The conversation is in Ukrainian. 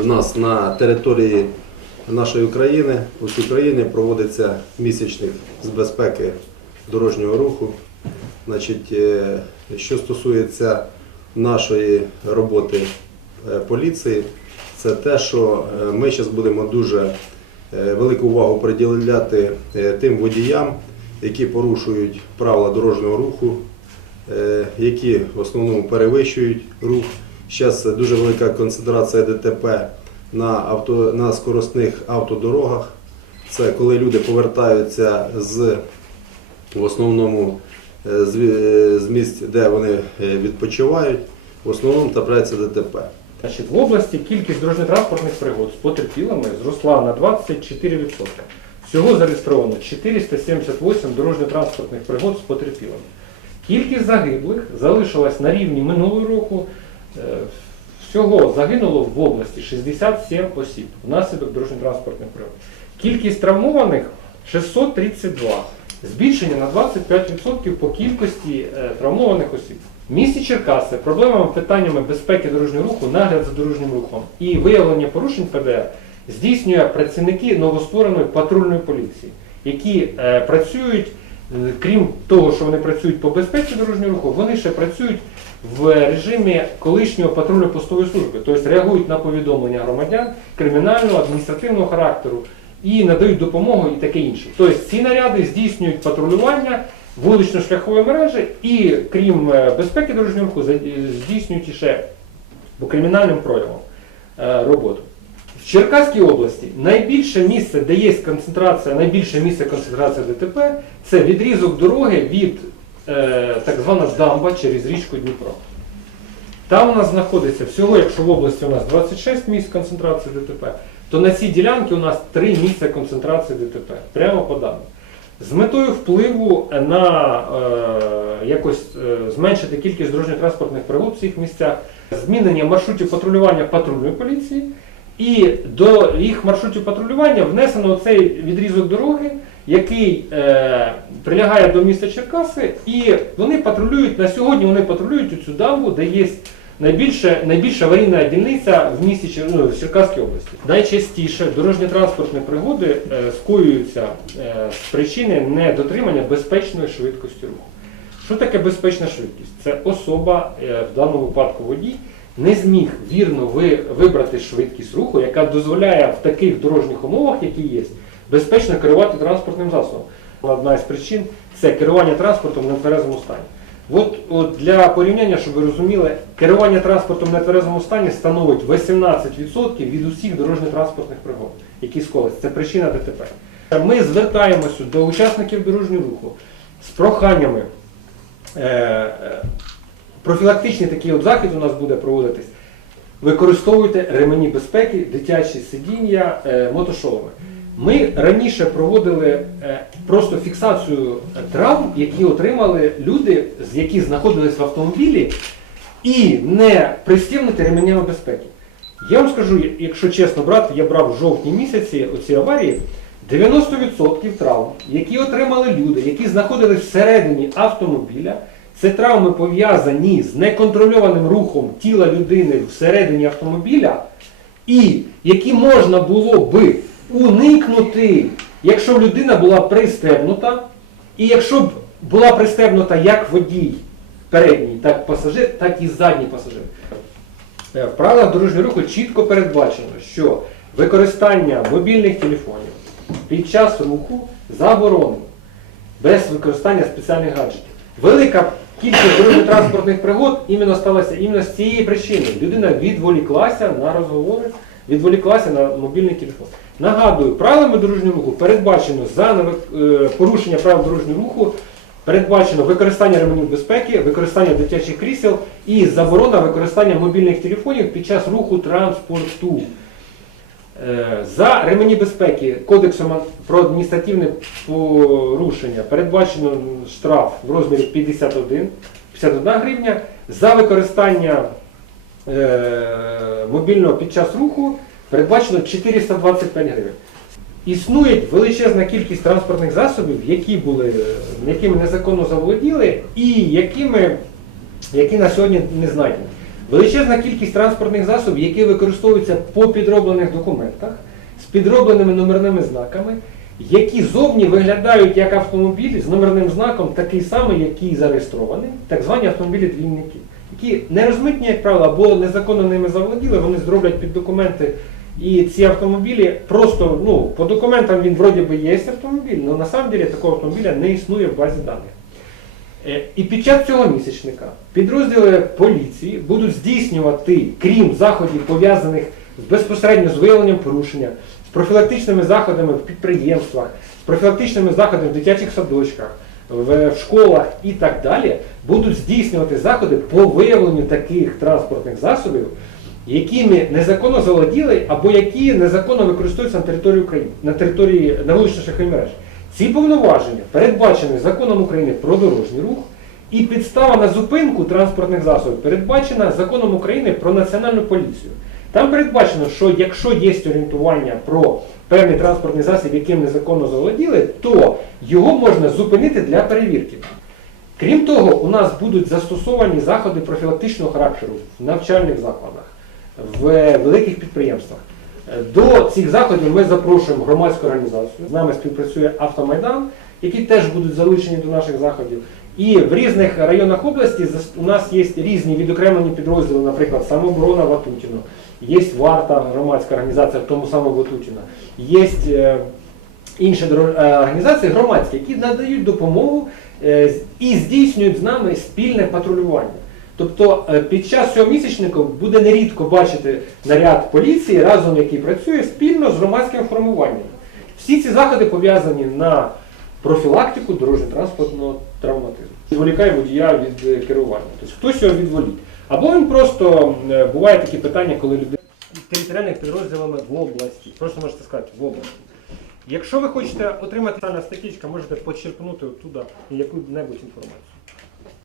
У нас на території нашої України, у всій проводиться місячник з безпеки дорожнього руху. Значить, е, що стосується нашої роботи е, поліції, це те, що е, ми зараз будемо дуже велику увагу приділяти тим водіям, які порушують правила дорожнього руху, які в основному перевищують рух. Зараз дуже велика концентрація ДТП на, авто, на скоростних автодорогах. Це коли люди повертаються з в основному е, е, з місць, де вони е, відпочивають, в основному трапляється ДТП. Значить, в області кількість дорожньо-транспортних пригод з потерпілими зросла на 24%. Всього зареєстровано 478 дорожньо-транспортних пригод з потерпілими. Кількість загиблих залишилась на рівні минулого року. Е, Всього загинуло в області 67 осіб внаслідок дорожньо-транспортних пригод. Кількість травмованих 632. Збільшення на 25% по кількості е, травмованих осіб. В місті Черкаси проблемами питаннями безпеки дорожнього руху, нагляд за дорожнім рухом і виявлення порушень ПДР здійснює працівники новоствореної патрульної поліції, які е, працюють, крім того, що вони працюють по безпеці дорожнього руху, вони ще працюють в режимі колишнього патрульно-постової служби, тобто реагують на повідомлення громадян кримінального, адміністративного характеру і надають допомогу і таке інше. Тобто ці наряди здійснюють патрулювання вулично-шляхової мережі і, крім е, безпеки дорожнього руху, здійснюють ще по кримінальним проявам е, роботу. В Черкаській області найбільше місце, де є концентрація, найбільше місце концентрації ДТП, це відрізок дороги від е, так звана дамба через річку Дніпро. Там у нас знаходиться всього, якщо в області у нас 26 місць концентрації ДТП, то на цій ділянці у нас 3 місця концентрації ДТП. Прямо по даним. З метою впливу на е, якось е, зменшити кількість дорожньо-транспортних пригод в цих місцях, змінення маршрутів патрулювання патрульної поліції, і до їх маршрутів патрулювання внесено цей відрізок дороги, який е, прилягає до міста Черкаси, і вони патрулюють на сьогодні. Вони патрулюють цю дамбу, де є найбільше, найбільша аварійна дільниця в місті Чер- ну, в Черкаській області. Найчастіше дорожньо-транспортні пригоди е, скоюються е, з причини недотримання безпечної швидкості руху. Що таке безпечна швидкість? Це особа, е, в даному випадку водій, не зміг вірно ви- вибрати швидкість руху, яка дозволяє в таких дорожніх умовах, які є, безпечно керувати транспортним засобом. Одна із причин це керування транспортом в нетверезому стані. От, от для порівняння, щоб ви розуміли, керування транспортом в нетверезому стані становить 18% від усіх дорожньо-транспортних пригод, які сколись. Це причина ДТП. Ми звертаємося до учасників дорожнього руху з проханнями. Е, профілактичний такий от захід у нас буде проводитись. Використовуйте ремені безпеки, дитячі сидіння, е, мотошоломи. Ми раніше проводили е, просто фіксацію травм, які отримали люди, які знаходились в автомобілі, і не пристібнуті ременями безпеки. Я вам скажу, якщо чесно брати, я брав в жовтні місяці оці аварії, 90% травм, які отримали люди, які знаходились всередині автомобіля, це травми пов'язані з неконтрольованим рухом тіла людини всередині автомобіля, і які можна було би уникнути, якщо б людина була пристебнута, і якщо б була пристебнута як водій передній, так пасажир, так і задній пасажир. Е, В правилах дорожнього руху чітко передбачено, що використання мобільних телефонів під час руху заборонено без використання спеціальних гаджетів. Велика кількість дорожньо-транспортних пригод іменно сталася іменно з цієї причини. Людина відволіклася на розговори, відволіклася на мобільний телефон. Нагадую, правилами дорожнього руху передбачено за е, порушення правил дорожнього руху. Передбачено використання ременів безпеки, використання дитячих крісел і заборона використання мобільних телефонів під час руху транспорту. Е, За ремені безпеки Кодексом про адміністративне порушення передбачено штраф в розмірі 51, 51 гривня. За використання е, мобільного під час руху передбачено 425 гривень. Існує величезна кількість транспортних засобів, які були, якими незаконно заволоділи, і якими, які на сьогодні не знайдені. Величезна кількість транспортних засобів, які використовуються по підроблених документах з підробленими номерними знаками, які зовні виглядають як автомобіль з номерним знаком, такий самий, який зареєстрований, так звані автомобілі-двійники, які не розмитні, як правило, або незаконно ними заволоділи, вони зроблять під документи. І ці автомобілі просто, ну, по документам він вроді би є автомобіль, але на самом деле такого автомобіля не існує в базі даних. Е, І під час цього місячника підрозділи поліції будуть здійснювати, крім заходів пов'язаних безпосередньо з виявленням порушення, з профілактичними заходами в підприємствах, з профілактичними заходами в дитячих садочках, в, школах і так далі, будуть здійснювати заходи по виявленню таких транспортних засобів, якими незаконно заволоділи або які незаконно використовуються на території України, на території на вуличних шляхових мереж. Ці повноваження передбачені законом України про дорожній рух, і підстава на зупинку транспортних засобів передбачена законом України про національну поліцію. Там передбачено, що якщо є орієнтування про певний транспортний засіб, яким незаконно заволоділи, то його можна зупинити для перевірки. Крім того, у нас будуть застосовані заходи профілактичного характеру в навчальних закладах, в великих підприємствах. До цих заходів ми запрошуємо громадську організацію. З нами співпрацює Автомайдан, які теж будуть залучені до наших заходів. І в різних районах області у нас є різні відокремлені підрозділи, наприклад, самооборона Ватутіно, є Варта, громадська організація в тому самому Ватутіно, є е, інші е, організації громадські, які надають допомогу е, і здійснюють з нами спільне патрулювання. Тобто е, під час цього місячника буде нерідко бачити наряд поліції, разом який працює спільно з громадським формуванням. Всі ці заходи пов'язані на профілактику дорожньо-транспортного травматизму. Відволікає водія від е, керування. Тобто хтось його відволік. Або він просто е, буває такі питання, коли людина територіальних підрозділами в області. Просто можете сказати в області. Якщо ви хочете отримати статічка, можете почерпнути оттуда яку-небудь інформацію.